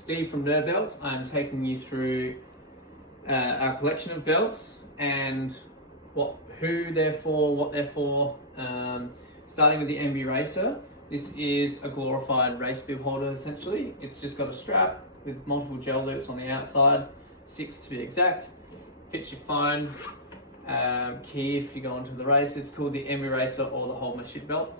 Steve from Nerd Belts. I'm taking you through our collection of belts and who they're for, what they're for. Starting with the MB Racer. This is a glorified race bib holder essentially. It's just got a strap with multiple gel loops on the outside, 6 to be exact. Fits your phone, key if you go onto the race. It's called the MB Racer or the Hold My Shit belt.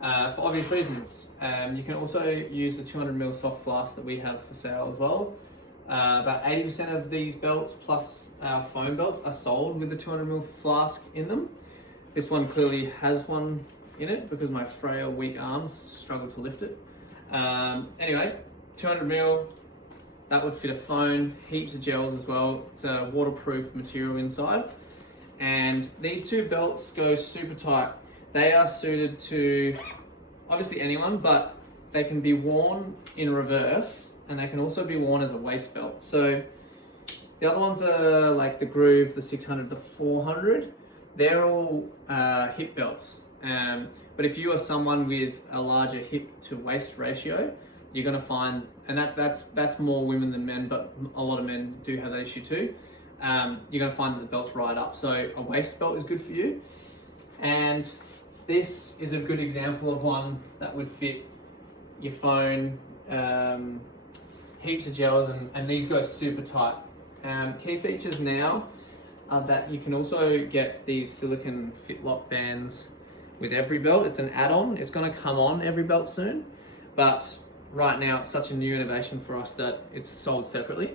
For obvious reasons. You can also use the 200ml soft flask that we have for sale as well. About 80% of these belts plus our foam belts are sold with the 200ml flask in them. This one clearly has one in it because my frail, weak arms struggle to lift it. Anyway, 200ml, that would fit a phone, heaps of gels as well. It's a waterproof material inside. And these two belts go super tight. They are suited to obviously anyone, but they can be worn in reverse and they can also be worn as a waist belt. So the other ones are like the Groove, the 600, the 400. They're all hip belts. But if you are someone with a larger hip to waist ratio, you're gonna find, and that's more women than men, but a lot of men do have that issue too. You're gonna find that the belt's right up. So a waist belt is good for you. And this is a good example of one that would fit your phone, heaps of gels, and these go super tight. Key features now are that you can also get these silicone fit lock bands with every belt. It's an add-on. It's going to come on every belt soon, but right now it's such a new innovation for us that it's sold separately,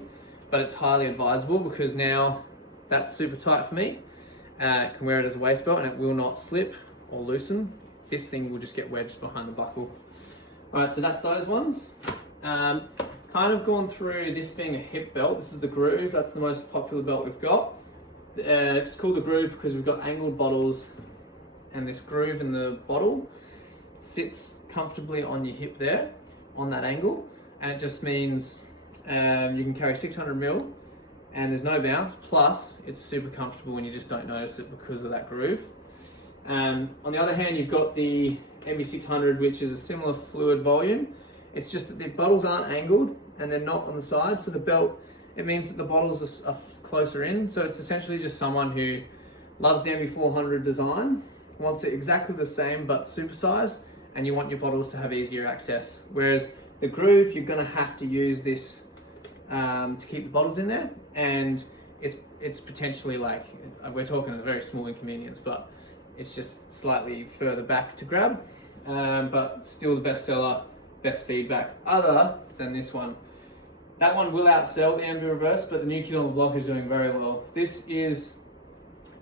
but it's highly advisable because now that's super tight for me. Can wear it as a waist belt and it will not slip or loosen. This thing will just get wedged behind the buckle. All right, so that's those ones. Kind of gone through this being a hip belt. This is the Groove. That's the most popular belt we've got. It's called the Groove because we've got angled bottles, and this groove in the bottle sits comfortably on your hip there, on that angle, and it just means you can carry 600ml and there's no bounce, plus it's super comfortable and you just don't notice it because of that groove. On the other hand, you've got the MB600, which is a similar fluid volume. It's just that the bottles aren't angled and they're not on the side, so the belt, it means that the bottles are closer in, so it's essentially just someone who loves the MB400 design, wants it exactly the same but supersized, and you want your bottles to have easier access. Whereas the Groove, you're gonna have to use this to keep the bottles in there, and it's potentially like, we're talking a very small inconvenience, but it's just slightly further back to grab, but still the best seller, best feedback, other than this one. That one will outsell the MB Reverse, but the new kid on the block is doing very well. This is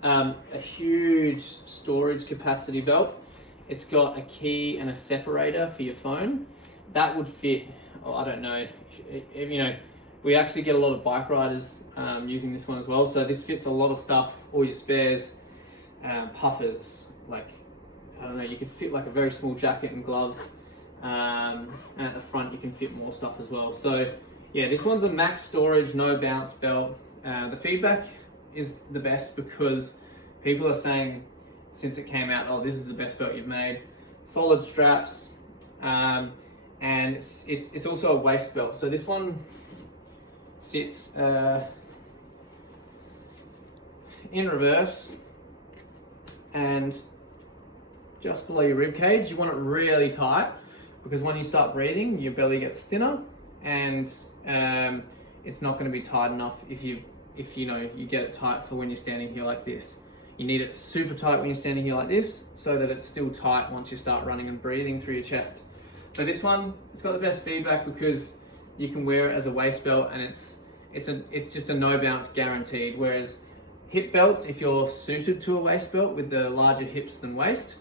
a huge storage capacity belt. It's got a key and a separator for your phone. That would fit, I don't know, we actually get a lot of bike riders using this one as well. So this fits a lot of stuff, all your spares, puffers, like, I don't know, you could fit like a very small jacket and gloves. And at the front you can fit more stuff as well. So yeah, this one's a max storage, no bounce belt. The feedback is the best because people are saying since it came out, oh, this is the best belt you've made. Solid straps, and it's also a waist belt. So this one sits in reverse and just below your rib cage. You want it really tight because when you start breathing, your belly gets thinner, and it's not going to be tight enough if you get it tight for when you're standing here like this. You need it super tight when you're standing here like this so that it's still tight once you start running and breathing through your chest. So this one, it's got the best feedback because you can wear it as a waist belt and it's just a no bounce guaranteed. Whereas hip belts, if you're suited to a waist belt with the larger hips than waist,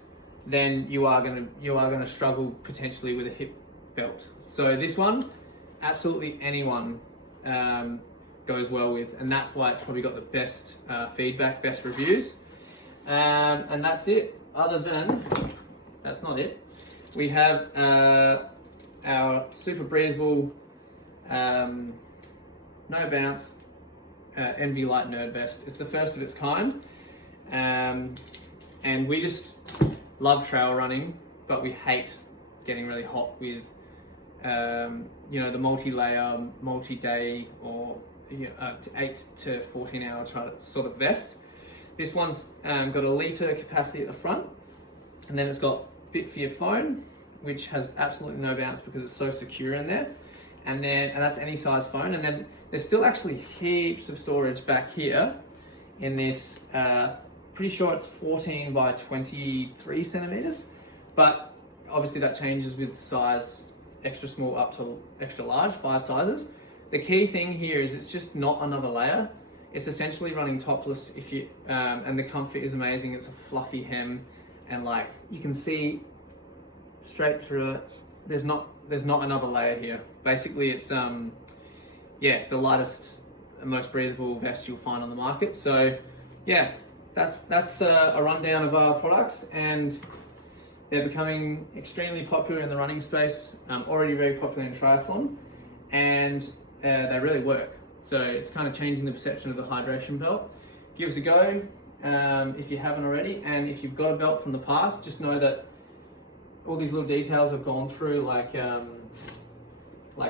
then you are gonna struggle potentially with a hip belt. So this one, absolutely anyone goes well with, and that's why it's probably got the best feedback, best reviews. And that's it. That's not it. We have our super breathable, no bounce NV Light Nerd Vest. It's the first of its kind, and we just love trail running, but we hate getting really hot with you know, the multi-layer, multi-day, or 8 to 14 hour sort of vest. This one's got a litre capacity at the front, and then it's got a bit for your phone, which has absolutely no bounce because it's so secure in there. And that's any size phone. And then there's still actually heaps of storage back here in this, pretty sure it's 14 by 23 centimeters, but obviously that changes with size, extra small up to extra large, 5 sizes. The key thing here is it's just not another layer. It's essentially running topless if you, and the comfort is amazing. It's a fluffy hem, and like you can see straight through it. There's not another layer here. Basically, it's yeah, the lightest and most breathable vest you'll find on the market. So yeah, that's a rundown of our products, and they're becoming extremely popular in the running space. Already very popular in triathlon, and they really work. So it's kind of changing the perception of the hydration belt. Give us a go if you haven't already, and if you've got a belt from the past, just know that all these little details I've gone through, like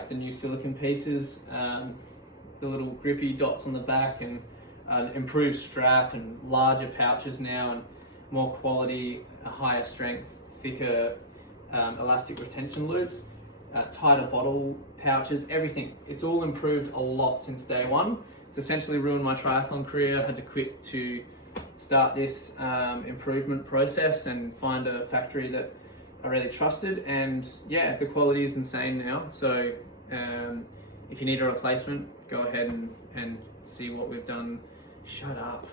the new silicone pieces, the little grippy dots on the back, and an improved strap, and larger pouches now, and more quality, a higher strength, thicker elastic retention loops, tighter bottle pouches, everything. It's all improved a lot since day one. It's essentially ruined my triathlon career. I had to quit to start this improvement process and find a factory that I really trusted, and yeah, the quality is insane now. So if you need a replacement, go ahead and see what we've done. Shut up.